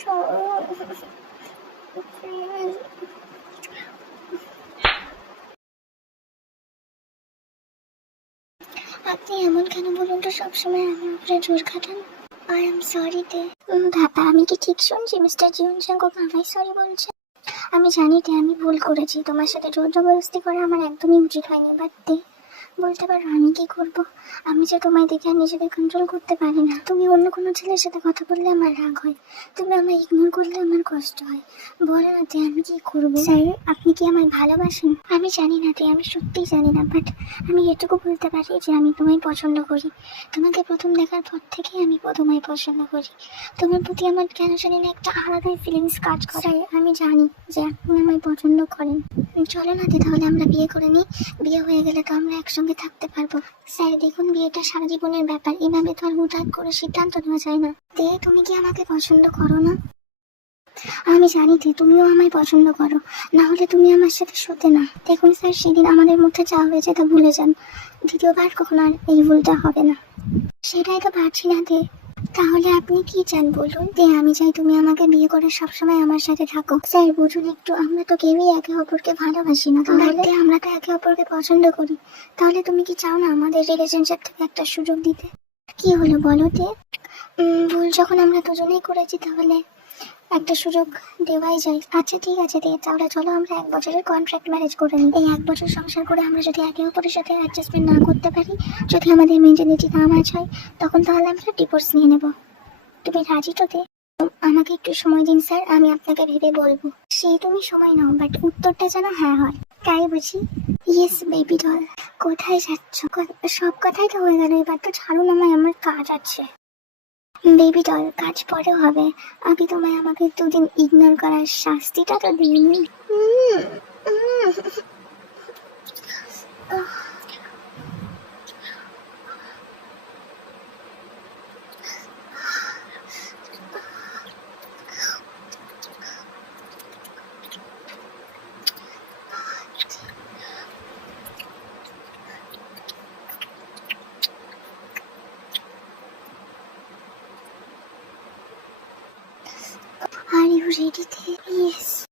আপনি এমন কেন বলুন তো, সবসময় আমার উপরে জোর খাটান? আই এম সরি দে। দাদা, আমি কি ঠিক শুনছি মিস্টার জিউন চ্যাঙ্গক আমায় সরি বলছে? আমি জানি দে, আমি ভুল করেছি, তোমার সাথে জোর জবরদস্তি করা আমার একদমই উচিত হয়নি, বাট দে, বলতে পারো আমি কি করব? আমি যে তোমায় দেখে আর নিজেকে কন্ট্রোল করতে পারি না। তুমি অন্য কোনো ছেলের সাথে কথা বললে আমার রাগ হয়, তুমি আমায় ইগনোর করলে আমার কষ্ট হয়। বলো না দে, আমি কি করবো? স্যার, আপনি কি আমায় ভালোবাসেন? আমি জানি না দে, আমি সত্যিই জানি না, বাট আমি এটুকু বলতে পারি যে আমি তোমায় পছন্দ করি। তোমাকে প্রথম দেখার পর থেকে আমি তোমায় পছন্দ করি। তোমার প্রতি আমার কেন জানি না একটা আলাদাই ফিলিংস কাজ করে। আমি জানি যে আপনি আমায় পছন্দ করেন। চলো না দে, তাহলে আমরা বিয়ে করে নিই। বিয়ে হয়ে গেলে তো আমরা একসঙ্গে থাকতে পারবো। স্যার দেখুন, বিয়েটা সারা জীবনের ব্যাপার, এভাবে তো আর হুটহাট করে সিদ্ধান্ত নেওয়া যায় না। দে, তুমি কি আমাকে পছন্দ করো না? আমি জানি দে, তুমিও আমায় পছন্দ করো, না হলে তুমি আমার সাথে শুতে না। দেখুন স্যার, সেদিন আমাদের মধ্যে যা হয়েছে তা ভুলে যান, দ্বিতীয়বার কখনো আর এই ভুলটা হবে না। সেটাই তো পারছি না দে। তাহলে আপনি কি চান বলুন? দে, আমি চাই তুমি আমাকে বিয়ে করে সবসময় আমার সাথে থাকো। স্যার বুঝুন একটু, আমরা তো কেউই একে অপরকে ভালোবাসি না, তাহলে আমরা তো একে অপরকে পছন্দ করি। তাহলে তুমি কি চাও না আমাদের রিলেশনশিপ থেকে একটা সুযোগ দিতে? কি হলো বলো দে? ভুল যখন আমরা দুজনেই করেছি, তাহলে একটা সুযোগ দেওয়াই যায়। আচ্ছা ঠিক আছে দে, তাহলে চলো আমরা 1 বছরের কন্ট্রাক্ট ম্যারেজ করে নিই। এই 1 বছর সংসার করে আমরা যদি একে অপরের সাথে অ্যাডজাস্টমেন্ট না করতে পারি, যদি আমাদের মেন্টালিটি না ম্যাচ হয়, তখন তাহলে আমরা ডিভোর্স নিয়ে নেব। তুমি রাজি তো দে? আমাকে একটু সময় দিন স্যার, আমি আপনাকে ভেবে বলবো। সেই তুমি সময় নাও, বাট উত্তরটা যেন হ্যাঁ হয়। তাই বুঝি? Yes baby doll. কোথায় যাচ্ছ? সব কথাই তো হয়ে গেল, এবার তো ছাড়ুন আমায়, আমার কাজ আছে। বেবি ডল, কাজ পরেও হবে, আগে তোমায় আমাকে 2 দিন ইগনোর করার শাস্তিটা তো দিইনি। Are you ready? Yes.